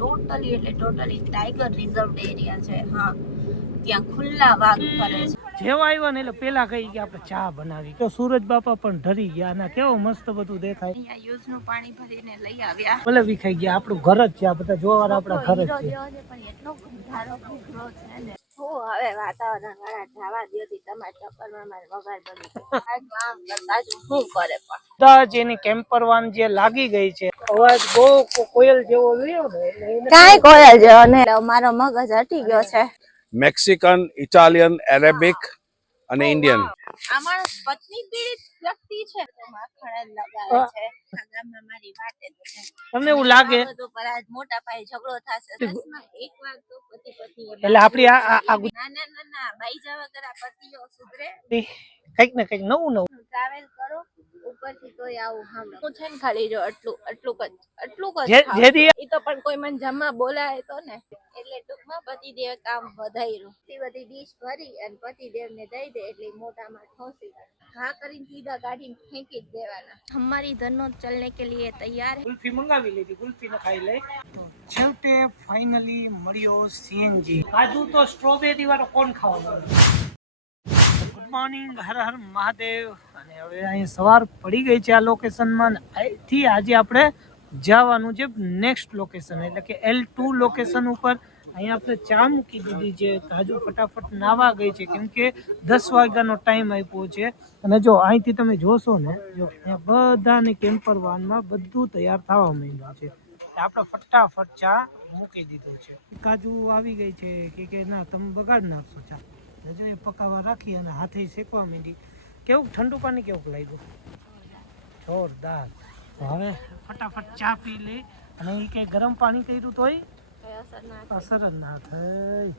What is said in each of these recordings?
Totally એટલે totally tiger reserve area છે. હા. ત્યાં ખુલ્લા વાઘ ફરે છે. જેવા આવ્યા ને એટલે પેલા કહી કે આપણે ચા બનાવી. તો સૂરજ બાપા પણ ઢરી ગયા અને કેવો મસ્ત બધું દેખાય. અહીંયા પાણી ભરીને લઈ આવ્યા. ભલે વિખાઈ ગયા. આપણું ઘર જ છે આ બધા જોવા આપણા ઘર જ છે. પણ એટલો ગંધારો ઘૂઘરો છે ને. હું હવે વાતાવરણ વાળા જવા દ્યોથી તમારા ચક્કરમાં મારે વગાડ બની આમ કરતા શું કરે પણ? કદાચ એની કેમ્પર વાન જે લાગી ગઈ છે. અવાજ બહુ કોયલ જેવો રહ્યો ને કાંઈ કોયલ જેવો ને મારો મગજ હટી ગયો છે. મેક્સિકન ઇટાલિયન એરેબિક અને ઇન્ડિયન આ માણસ પત્ની પીડિત વ્યક્તિ છે. તો માખણ લગાવે છે. આખા ગામમાં મારી વાટે તમને એવું લાગે? મોટા પાયે ઝઘડો થશે. એક વાર તો પતિ પત્ની એટલે આપણી આ ના ના ના ના બાઈ જવા કરા પતિઓ સુધરે. કંઈક કંઈક ને કંઈક નવું નવું. ટ્રાવેલ કરો. ઉપરથી તોય આવું સાંભળો હું છે ને ખાલી જો આટલું આટલું જ આટલું જ જેથી ઈ તો પણ કોઈ મને જમવા બોલાય તો ને. એટલે ટૂંકમાં પતિદેવ કામ વધાર્યું એટલી બધી ડીશ ભરી અને પતિદેવને દઈ દે એટલે ઈ ઠોસી દે. કરીને સીધા કાઢીને ફેંકી જ દેવાના. હમારી ધનોત ચલને કે લીએ તૈયાર. કુલ્ફી ગુલ્ફી મંગાવી લીધી ગુલ્ફી ને ખાઈ લે. તો છેવટે ફાઇનલી મળ્યો સીએનજી. આજુ તો સ્ટ્રોબેરી વાળો કોણ ખાવાનો ગુડ મોર્નિંગ હર હર મહાદેવ. હવે અહીં સવાર પડી ગઈ છે આ લોકેશનમાં અહીંથી આજે આપણે જવાનું છે નેક્સ્ટ લોકેશન એટલે કે એલ ટુ લોકેશન ઉપર. અહીંયા આપણે ચા મૂકી દીધી છે તાજુ ફટાફટ નાવા ગઈ છે, કેમ કે દસ વાગ્યાનો ટાઈમ આપ્યો છે. અને જો અહીંથી તમે જોશો ને, જો અહીંયા બધાને કેમ્પર વાનમાં બધું તૈયાર થવા માંડ્યું છે. આપણે ફટાફટ ચા મૂકી દીધો છે. કાજુ આવી ગઈ છે, કે ના, તમે બગાડ નાખશો ચા. જો એ પકાવવા રાખી અને હાથે શેકવા માંડી. કેવું ઠંડુ પાણી કેવું લાગ્યું જોરદાર તો હવે ફટાફટ ચા પી લઈ અને એ કંઈ ગરમ પાણી કર્યું તોય કઈ અસર ના અસર જ ના થઈ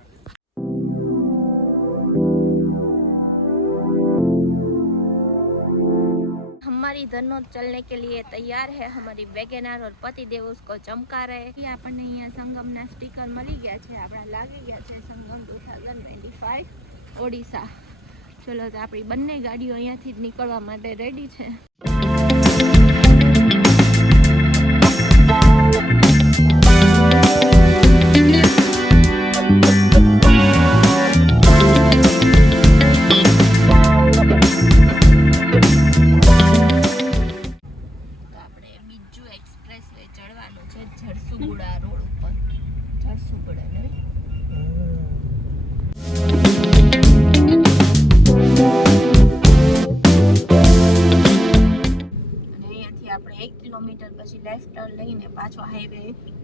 हमारी धनोत चलने के लिए तैयार है हमारी वेगेनार और पति देव उसको चमका रहे हैं આપણને અહીંયા સંગમના સ્ટીકર મળી ગયા છે આપણા લાગી ગયા છે Sangam two thousand twenty five Odisha ચલો તો આપણી બંને ગાડીઓ અહીંયાથી જ નીકળવા માટે રેડી છે. કિલોમીટર પછી લેફ્ટ ટર્ન લઈને પાછો હાઈવે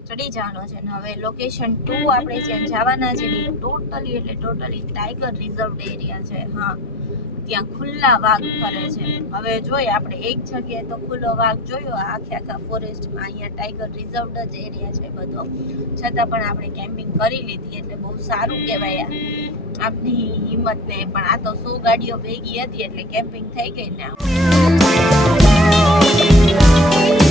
ચડી જવાનો છે. અને હવે લોકેશન ટુ આપણે જ્યાં જવાના છે એ ટોટલી એટલે ટોટલી ટાઈગર રિઝર્વ એરિયા છે. હા. ત્યાં ખુલ્લા વાઘ ફરે છે. હવે જોઈએ આપણે એક જગ્યાએ તો ખુલ્લો વાઘ જોયો આખે આખા ફોરેસ્ટમાં અહીંયા ટાઈગર રિઝર્વ જ એરિયા છે બધો. છતાં પણ આપણે કેમ્પિંગ કરી લીધી એટલે બહુ સારું કહેવાય. આપની હિંમતને પણ આ તો સો ગાડીઓ ભેગી હતી એટલે કેમ્પિંગ થઈ ગઈ ને સો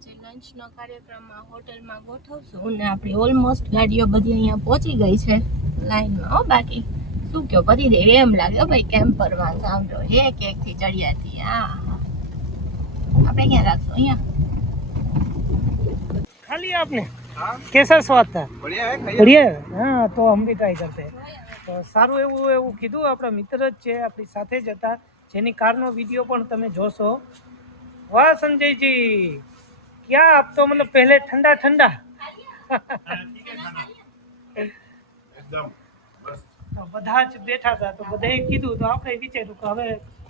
આજે લંચનો કાર્યક્રમમાં હોટલમાં ગોઠવશું અને આપણી ઓલમોસ્ટ ગાડીઓ બધી અહીંયા પહોંચી ગઈ છે લાઈનમાં. હો બાકી શું કહો બધી દેવી એમ લાગે. ભાઈ કેમ ફરવાનું સાંભળો. એક એકથી ચડિયાથી. હા આપણે ક્યાં રાખશું? અહીંયા. ખાલી આપને? કેસા સ્વાદ થા બઢિયા હા તો હમ ભી ટ્રાય કરતે તો સારું એવું એવું કીધું. આપણા મિત્ર જ છે આપણી સાથે જ હતા. જેની કારનો વીડિયો પણ તમે જોશો. વાહ સંજયજી. ક્યાં आप तो મતલબ पहले ઠંડા ઠંડા તો બધા જ બેઠા હતા તો બધાએ કીધું તો આપણે વિચાર્યું કે હવે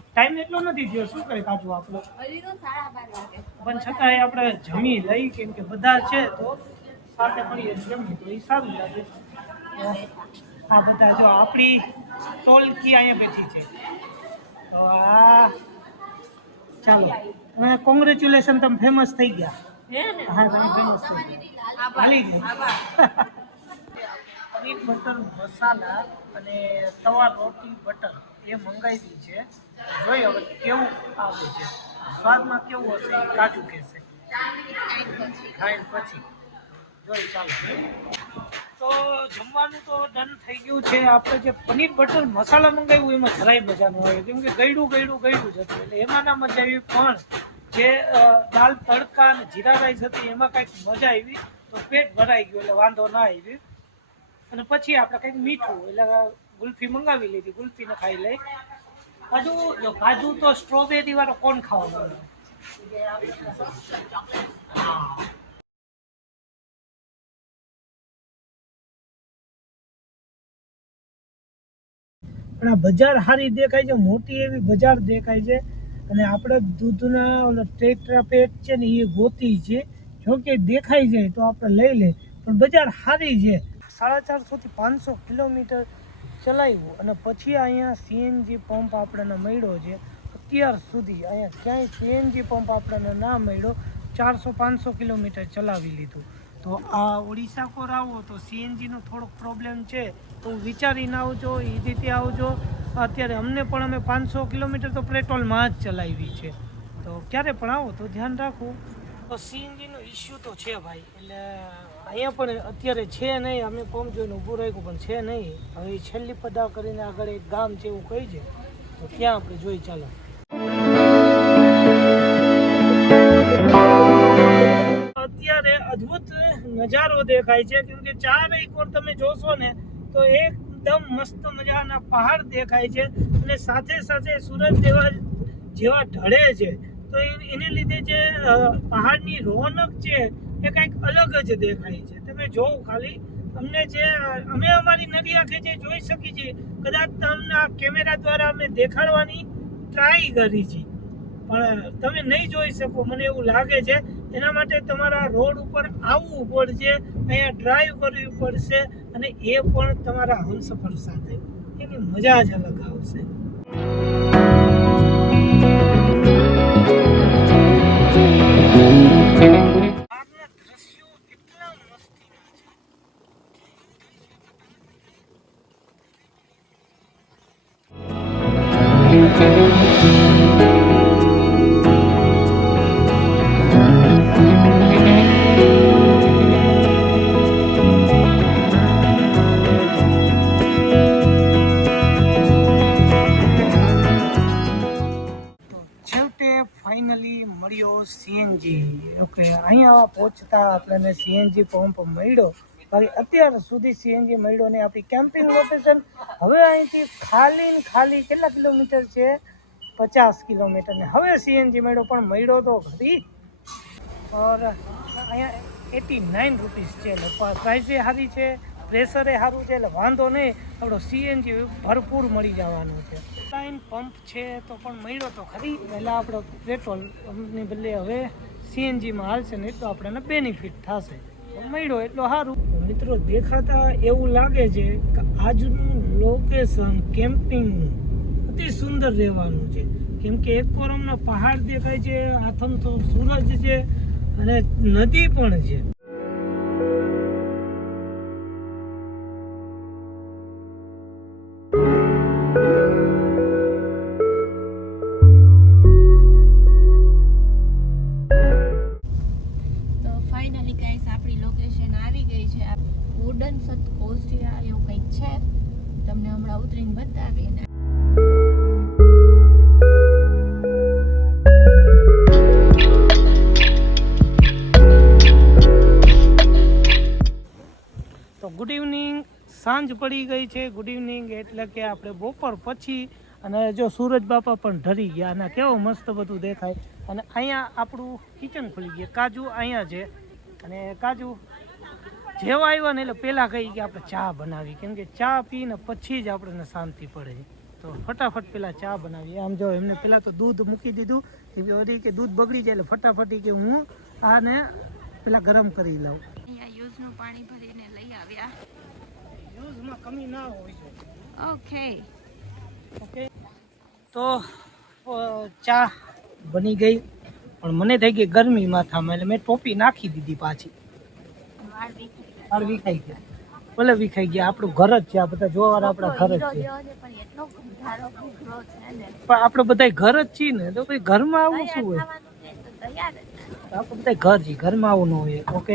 ટાઈમ એટલો નથી થયો શું કરે કાજુ આપણો પણ છતાંય આપણે જમી લઈ કેમ કે બધા છે તો સાથે મળીએ જમી તો એ સારું લાગે. આ બધા જો આપણી ટોલકી અહીંયા બેઠી છે. તો આ ચાલો કોંગ્રેચ્યુલેશન તમે ફેમસ થઈ ગયા. પનીર બટર મસાલા અને તવા રોટી બટર એ મંગાવી છે. જોઈએ હવે કેવું આવે છે. સ્વાદમાં કેવું હશે? એ કહેશે. ખાઈને પછી. જોઈ ચાલો. તો જમવાનું તો ડન થઈ ગયું છે. આપણે જે પનીર બટર મસાલા મંગાવ્યું એમાં જરાય મજા ન આવે. કેમ કે ગળ્યું ગળ્યું ગળ્યું જ હતું. એટલે એમાં ના મજા આવી. પણ જે દાલ તડકા અને જીરા રાઈસ હતી, એમાં કંઈક મજા આવી, તો પેટ ભરાઈ ગયું, એટલે વાંધો ના આવી. અને પછી આપણે કંઈક મીઠું, એટલે ગુલ્ફી મંગાવી લીધી, ગુલ્ફીને ખાઈ લઈ. હજુ કાજુ તો સ્ટ્રોબેરી વાળો કોણ ખાવા મળે પણ આ બજાર સારી દેખાય છે, મોટી એવી બજાર દેખાય છે. અને આપણે દૂધના ઓલા ટેટ્રા પેટ છે ને એ ગોતી છે. જો કે દેખાઈ જાય તો આપણે લઈ લે, પણ બજાર સારી છે. સાડા ચારસોથી પાંચસો કિલોમીટર ચલાવ્યું અને પછી અહીંયા સીએનજી પંપ આપણને મળ્યો છે. અત્યાર સુધી અહીંયા ક્યાંય સીએનજી પંપ આપણને ના મળ્યો. ચારસો પાંચસો કિલોમીટર ચલાવી લીધું. તો આ ઓડિશા કોર આવો તો સીએનજીનો થોડોક પ્રોબ્લેમ છે. તો વિચારીને આવજો એ રીતે આવજો. અત્યારે અમને પણ અમે પાંચસો કિલોમીટર તો પેટ્રોલમાં જ ચલાવી છે. તો ક્યારે પણ આવો, તો ધ્યાન રાખવું તો સીએનજીનો ઇસ્યુ તો છે ભાઈ, એટલે અહીંયા પણ અત્યારે છે નહીં, અમે પંપ જોઈને ઊભું રાખ્યું, પણ છે નહીં. હવે છેલ્લી પદા કરીને આગળ એક ગામ છે એવું કહી છે, તો ત્યાં આપણે જોઈ ચાલો. અત્યારે અદ્ભુત નજારો દેખાય છે, કેમ કે ચાર એકર તમે જોશો ને, તો એકદમ મસ્ત મજાના પહાડ દેખાય છે અને સાથે સાથે સુરત જેવા જેવા ઢળે છે. તો એને લીધે જે પહાડની રોનક છે એ કંઈક અલગ જ દેખાય છે. તમે જોવો ખાલી. અમને જે, અમે અમારી નદી આંખે જે જોઈ શકી છીએ, કદાચ તમને આ કેમેરા દ્વારા અમે દેખાડવાની ટ્રાય કરી છે. પણ તમે નહીં જોઈ શકો, મને એવું લાગે છે. એના માટે તમારા રોડ ઉપર આવવું પડશે, અહીંયા ડ્રાઈવ કરવી પડશે અને એ પણ તમારા હમસફર સાથે. એની મજા જ અલગ આવશે. પહોંચતા આપણને સીએનજી પંપ મળ્યો. બાકી અત્યાર સુધી સીએનજી મળ્યો ને આપણી કેમ્પિંગ લોકેશન હવે અહીંથી ખાલી ને ખાલી કેટલા કિલોમીટર છે? પચાસ કિલોમીટર. ને હવે સીએનજી મળ્યો, પણ મળ્યો તો ખરી. ઓર અહીંયા એટી નાઇન રૂપીસ છે. એટલે પ્રાઇસે સારી છે પ્રેશરે સારું છે, એટલે વાંધો નહીં. આપણો સીએનજી ભરપૂર મળી જવાનું છે. લાઈન પંપ છે તો પણ મળ્યો તો ખરી. પહેલાં આપણો પેટ્રોલની બદલે હવે સીએનજીમાં હાલશે, નહીં તો આપણને બેનિફિટ થશે. મળ્યો એટલો સારું. મિત્રો, દેખાતા એવું લાગે છે કે આજનું લોકેશન કેમ્પિંગનું અતિ સુંદર રહેવાનું છે. કેમ કે એક કોરમનો પહાડ દેખાય છે આથમ તો સૂરજ છે અને નદી પણ છે. સાંજ પડી ગઈ છે. ગુડ ઇવનિંગ એટલે કે આપણે બપોર પછી અને જો સૂરજ બાપા પણ ઢરી ગયા અને કેવો મસ્ત બધું દેખાય. અને અહીંયા આપણું કિચન ખુલી ગયું. કાજુ અહીંયા છે. અને કાજુ જેવા આવ્યા ને એટલે પહેલાં કહી કે આપણે ચા બનાવી. કેમ કે ચા પીને પછી જ આપણને શાંતિ પડે. તો ફટાફટ પહેલાં ચા બનાવી આમ જો એમને પહેલાં તો દૂધ મૂકી દીધું. એ વળી કે દૂધ બગડી જાય એટલે ફટાફટ કે હું આને પહેલાં ગરમ કરી લઉં. અહીંયા યુઝનું પાણી ભરીને લઈ આવ્યા. કમી ના હોય છે ઓકે ઓકે તો ચા બની ગઈ પણ મને થઈ ગઈ ગરમી માથામાં એટલે મેં ટોપી નાખી દીધી પાછી. વાળ વિખાઈ ગયા. ભલે વિખાઈ ગયા આપણું ઘર જ છે આ બધા જોવા આપણા ઘર જ છે. પણ આપણે બધા ઘર જ છીએ ને તો પછી ઘરમાં આવું શું હોય. આપણે બધા ઘર છીએ ઘરમાં આવું ન હોય ઓકે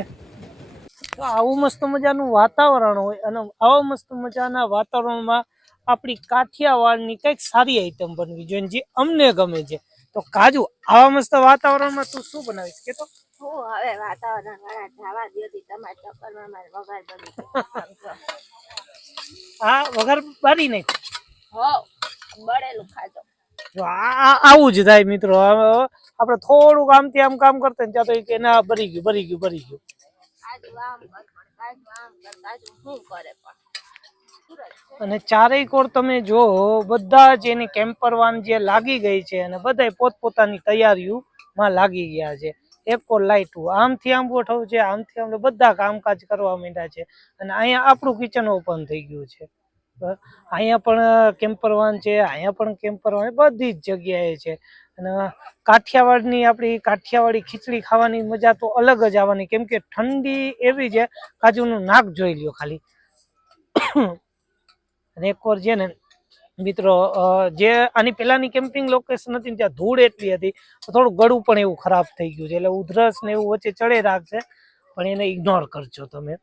તો આવું મસ્ત મજાનું વાતાવરણ હોય અને આવા મસ્ત મજાના વાતાવરણમાં આપણી કાઠિયાવાડની કંઈક સારી આઈટમ બનવી જોઈએ જે અમને ગમે છે. તો કાજુ આવા મસ્ત વાતાવરણમાં તું શું બનાવીશ? કે તો હું હવે વાતાવરણ વાળા જવા દ્યોથી તમારા ચક્કરમાં મારે વગાડ બની આ વગર બારી નહીં? હો બળેલું ખાજો. આવું જ થાય મિત્રો. આપણે થોડુંક આમથી આમ કામ કરતા ને ત્યાં તો કે ના ભરી ગયું ભરી ગયું ભરી ગયું. અને ચારેય કોર તમે જો, બધા જ એની કેમ્પર વાન જે લાગી ગઈ છે અને બધાય પોતપોતાની તૈયારીઓમાં લાગી ગયા છે. એક કોર લાઈટું આમથી આમ ગોઠવું છે, આમથી આમ બધા કામકાજ કરવા માંડ્યા છે. અને અહીંયા આપણું કિચન ઓપન થઈ ગયું છે. અહીંયા પણ કેમ્પર વાન છે, અહીંયા પણ કેમ્પર વાન બધી જ જગ્યાએ છે. અને કાઠિયાવાડની આપણી કાઠિયાવાડી ખીચડી ખાવાની મજા તો અલગ જ આવવાની. કેમ કે ઠંડી એવી છે કાજુનું નાક જોઈ લ્યો ખાલી. અને એક વાર છે ને મિત્રો જે આની પહેલાની કેમ્પિંગ લોકેશન હતી ને ત્યાં ધૂળ એટલી હતી થોડું ગળું પણ એવું ખરાબ થઈ ગયું છે. એટલે ઉધરસ ને એવું વચ્ચે ચડે રાખશે પણ એને ઇગ્નોર કરજો તમે.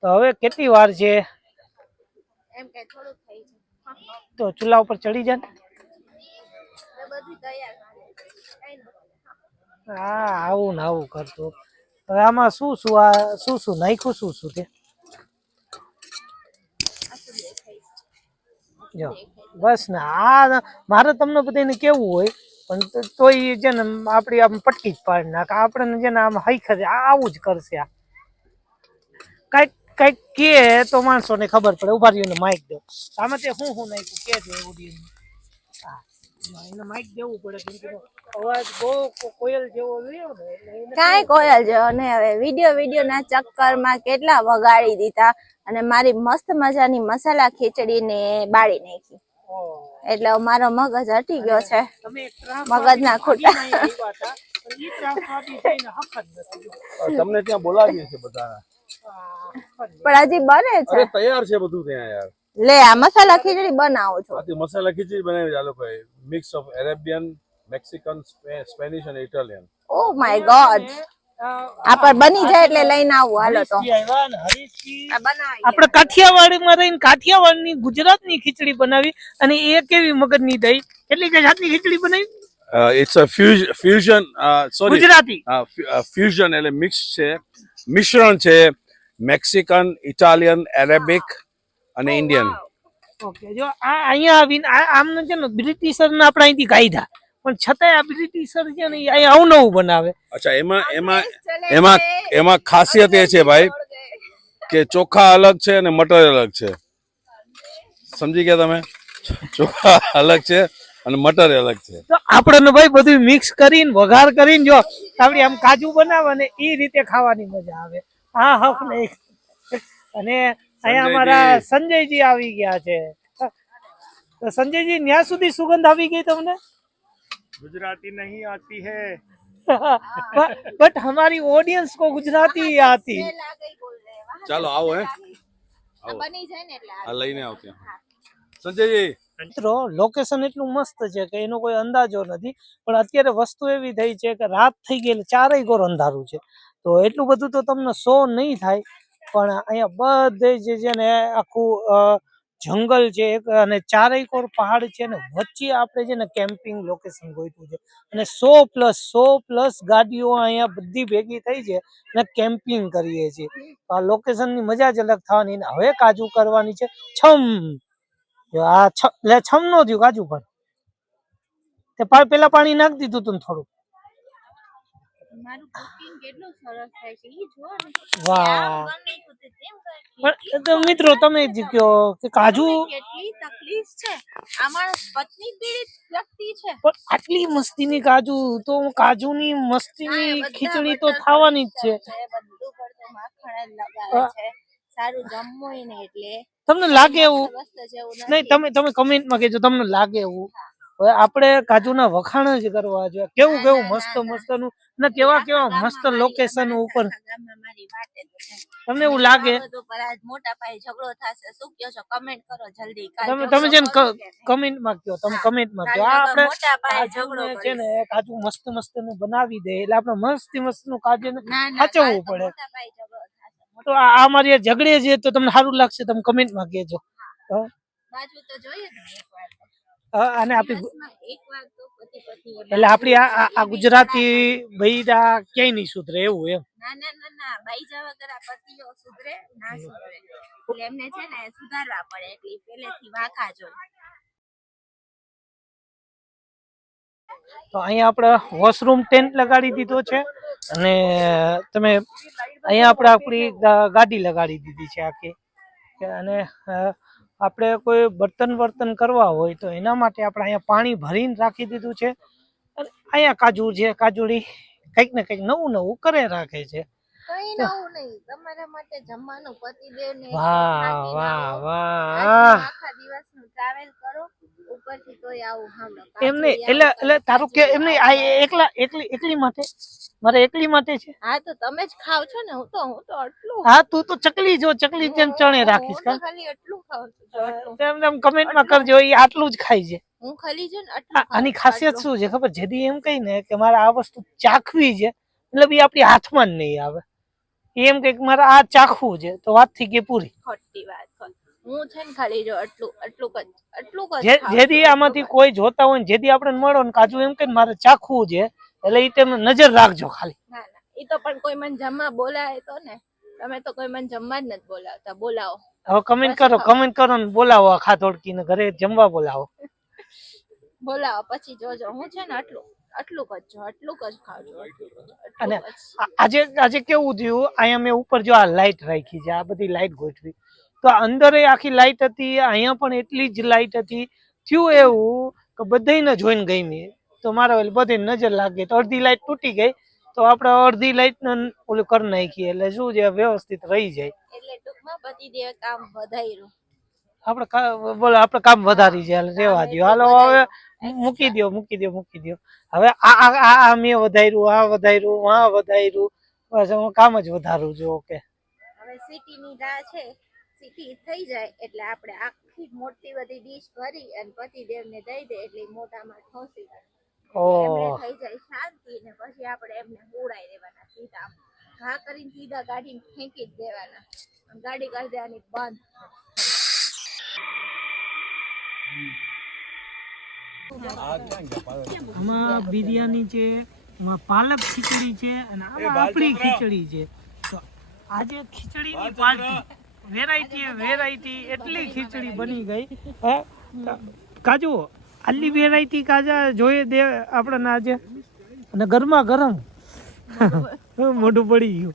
તો હવે કેટલી વાર છે? તો ચૂલા ઉપર ચડી જાય બધું તૈયાર હા. આવું ને આવું કરતો. હવે આમાં શું શું આ શું શું નાખ્યું શું શું તે? જો બસ ને આ મારે તમને બધાને કેવું હોય પણ તોય છે ને આપણી આમ પટકી જ પાડી નાખે. આપણને છે ને આમ હૈખર આ આવું જ કરશે આ. કાંઈક કંઈક કે તો માણસોને ખબર પડે. ઊભા રહીને માઇક દો. આમાં તે હું હું નાખ્યું? કે છે ઓડિયન્સ હા. એને માઇક દેવું પડે કેમ કે અવાજ બહુ કોયલ જેવો રહ્યો ને એટલે કાંઈ કોયલ જેવો ને હવે વીડિયો વીડિયો ના ચક્કરમાં કેટલા વગાડી દીધા અને મારી મસ્ત મજાની મસાલા ખીચડી ને બાળી નાખી. એટલે મારો મગજ હટી ગયો છે. મગજ ના મગજના ખોટા. તમને ત્યાં બોલાવીએ છે બધા પણ હજી બને છે. તૈયાર છે બધું ત્યાં યાર. લે આ મસાલા ખીચડી બનાવો છો. આથી મસાલા ખીચડી બનાવી આ લોકોએ. Mix of Arabian Mexican Spanish અને ઇટાલિયન ઓ માય ગોડ આ- પર બની જાય એટલે લઈને આવું. હાલો તો. આપણે કાઠિયાવાડમાં રહીને કાઠિયાવાડની ગુજરાતની ખીચડી બનાવી અને એ કેવી મગજની દઈ કેટલી કઈ જાતની ખીચડી બનાવી? It's a fusion sorry Gujarati fusion એટલે મિક્સ છે મિશ્રણ છે મેક્સિકન ઇટાલિયન એરેબિક અને ઇન્ડિયન ઓકે જો આ અહીંયા આવીને આ આમને છે ને બ્રિટિશરને આપણે અહીંથી કાયદા પણ છતાંય આ બ્રિટિશર છે ને અહીંયા અવનવું બનાવે. અચ્છા એમાં એમાં એમાં એમાં ખાસિયત એ છે ભાઈ કે ચોખા અલગ છે અને મટર અલગ છે. સમજી ગયા તમે? ચોખા અલગ છે અને મટર અલગ છે. તો આપણને ભાઈ બધું મિક્સ કરીને વઘાર કરીને જો આપડી આમ કાજુ બનાવે ને એ રીતે ખાવાની મજા આવે. હા હક અને અહીંયા અમારા સંજયજી આવી ગયા છે તો સંજયજી ન્યા સુધી સુગંધ આવી ગઈ તમને गुजराती नहीं आती है બટ હમારી ઓડિયન્સ કો ગુજરાતી આતી ચાલો આવો હે બની જાય ને એટલે આ લઈને આવો ત્યાં સંજયજી મિત્રો લોકેશન એટલું મસ્ત છે કે એનો કોઈ અંદાજો નથી પણ અત્યારે વસ્તુ એવી થઈ છે કે રાત થઈ ગઈ એટલે ચારેય ગોર અંધારું છે તો એટલું બધું તો તમને શો નહીં થાય પણ અહીંયા બધે જે છે ને આખું જંગલ છે અને ચારેય કોર પહાડ છે ને વચ્ચે આપણે છે ને કેમ્પિંગ લોકેશન ગોઠવ્યું છે. અને સો પ્લસ સો પ્લસ ગાડીઓ અહીંયા બધી ભેગી થઈ છે અને કેમ્પિંગ કરીએ છીએ. આ લોકેશનની મજા જ અલગ થવાની હવે કાજુ કરવાની છે છમ. આ છમ નો થયું કાજુ પણ. પેલા પાણી નાખી દીધું તું થોડું મારું કુકિંગ કેટલું સરસ થાય છે ઈ જો ને. વાહ. આમ ગમે તો તે તેમ કરે. પણ તો મિત્રો તમે જ કયો કે કાજુ કેટલી તકલીફ છે? માણસ પત્ની પીડિત વ્યક્તિ છે. પણ આટલી મસ્તીની કાજુ તો કાજુની મસ્તીની ખીચડી તો થવાની જ છે. છે બધું પડતું માખણ લગાવે છે. સારું જમવું ને એટલે. તમને લાગે એવું? નહીં તમે તમે તમે કમેન્ટમાં કહેજો તમને લાગે એવું? હવે આપણે કાજુના વખાણ જ કરવા જોઈએ. કેવું કેવું મસ્ત મસ્ત ના, ના. મસ્તનું ને કેવા કેવા મસ્ત લોકેશન ઉપર. તમને એવું લાગે? મોટા ભાઈ ઝઘડો થશે. શું કહો છો? કમેન્ટ કરો જલ્દી. તમે તમે છે ને કરો કે નહીં? તમે કમેન્ટમાં આપણે મોટા ઝઘડો છે ને કાજુ મસ્ત મસ્તનું બનાવી દે. એટલે આપણે મસ્ત મસ્તનું કાજુ સાચવવું પડે. તો આ મારી ઝઘડે છે તો તમને સારું લાગશે. તમે કમેન્ટમાં કહેજો. બાજુ તો જોઈએ અને આપણી એટલે આપણી આ ગુજરાતી બૈરા ક્યાંય નહીં સુધરે એવું એમ. ના ના ના ના બાઈ વગર આ પતિઓ સુધરે ના સુધરે. એટલે એમને છે ને સુધારવા પડે એટલે પહેલેથી વાંકા જ તો અહીંયા આપણે વોશરૂમ ટેન્ટ લગાડી દીધો છે અને તમે અહીંયા આપણે આપણી ગાડી લગાડી દીધી છે આખી. અને આપણે કોઈ બર્તન વર્તન કરવા હોય તો એના માટે આપણે અહીંયા પાણી ભરીને રાખી દીધું છે. અને અહીંયા કાજુ છે કાજુડી કંઈક ને કંઈક નવું નવું કરે રાખે છે. કઈ નવું નહીં. તમારા માટે જમવાનું પતિદેવ ને વાહ વાહ વાહ. આખા દિવસનું ટ્રાવેલ કરો ઉપરથી તોય આવું હામલો એમ નહીં એટલે એટલે તારું કે એમ નહીં આ એકલા એકલી એકલી માટે? મારે એકલી માટે છે. હા તો તમે જ ખાવ છો ને હું તો હું તો આટલું હા તું તો ચકલી જો ચકલી જેમ ચણે રાખીશ કા? ખાલી આટલું ખાવ છું તેમ તેમ કમેન્ટમાં કરજો એ આટલું જ ખાય છે. હું ખાલી ને આટલું આની ખાસિયત શું છે ખબર? જેદી એમ કહી ને કે મારે આ વસ્તુ ચાખવી છે મતલબ એ આપણી હાથમાં જ નહીં આવે. એમ કે મારે આ ચાખવું છે તો વાત થઈ ગઈ પૂરી. ખોટી વાત હું છે ને ખાલી જો આટલું આટલું જ આટલું જ જે છું, આમાંથી કોઈ જોતા હોય ને જેદી આપણે મળો ને કાજુ એમ કે મારે ચાખવું છે એટલે એ તમે નજર રાખજો ખાલી. જ. ના ના. એ તો પણ કોઈ મને જમવા બોલાવે તો ને તમે તો કોઈ મને જમવા જ નથી બોલાવતા. બોલાવો. હવે કમેન્ટ કરો કમેન્ટ કરો ને બોલાવો આખા આ ને ઘરે જમવા બોલાવો. બોલાવો પછી જોજો. હું છે ને આટલું આટલું જ જો આટલું જ ખાઉં અને આજે આજે કેવું થયું? અહીંયા મેં ઉપર જો આ લાઈટ રાખી છે આ બધી લાઇટ ગોઠવી. તો અંદર આખી લાઈટ હતી અહીંયા પણ એટલી જ લાઇટ હતી. થયું એવું કે બધાને જોઈને ગમી. તો મારે ઓલી બધી નજર લાગી તો અડધી લાઈટ તૂટી ગઈ તો આપણે અડધી લાઈટ ઓલું કરી નાખીએ. એટલે શું છે વ્યવસ્થિત રહી જાય. એટલે ટૂંકમાં પતિદેવે કામ વધાર્યું. આપણે બોલો આપણે કામ વધારી છે રેવા દો હાલો હવે મૂકી દો મૂકી દો મૂકી દો હવે આ આ મેં વધાર્યું આ વધાર્યું આ વધાર્યું. બસ હું કામ જ વધારું છું ઓકે. હવે સિટીની રાહ છે સિટી થઈ જાય એટલે આપણે આખી મોટી બધી ડીશ ભરી અને પતિદેવને દઈ દે એટલે મોટામાં ઠોસી થઈ જાય શાંતિ ને પછી આપણે એમને ઉડાઈ દેવાના સીધા ઘા કરીને સીધા ગાડીને ફેંકી જ દેવાના. ગાડી કરી દેવાની બંધ. આમાં બિરયાની છે એમાં પાલક ખીચડી છે અને આમાં આપણી ખીચડી છે. તો આજે ખીચડીની પાર્ટી વેરાયટી વેરાયટી એટલી ખીચડી બની ગઈ. હે? કાજુ આટલી વેરાયટી કાજા જોઈએ દે આપણને આજે. અને ગરમા ગરમ. મોઢું પડી ગયું.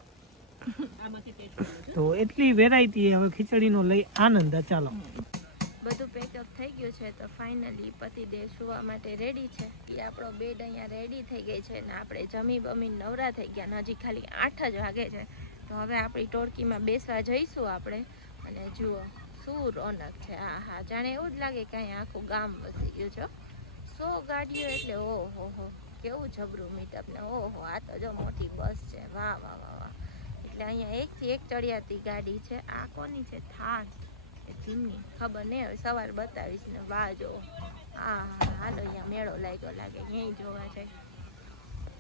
તો એટલી વેરાયટી હવે ખીચડીનો લઈ આનંદ ચાલો. બધું પેકઅપ થઈ ગયું છે તો ફાઇનલી પતિદેવ સુવા માટે રેડી છે. એ આપણો બેડ અહીંયા રેડી થઈ ગઈ છે ને આપણે જમી બમી નવરા થઈ ગયા ને હજી ખાલી આઠ જ વાગે છે. તો હવે આપણી ટોળકીમાં બેસવા જઈશું આપણે. અને જુઓ. શું રોનક છે. હા હા, જાણે એવું જ લાગે કે અહીંયા આખું ગામ વસી ગયું છે. સો ગાડીઓ એટલે ઓહો હો, કેવું જબરું મીટઅપ ને ઓહો, આ તો જો મોટી બસ છે. વાહ વાહ વાહ વાહ. એટલે અહીંયા એકથી એક ચડિયાતી ગાડી છે. આ કોની છે? થાર જીમની. ખબર નહીં, હવે સવાર બતાવીશ ને વાહ, જો. આ હાલો, અહીંયા મેળો લાગ્યો લાગે, અહીં જોવા જાય.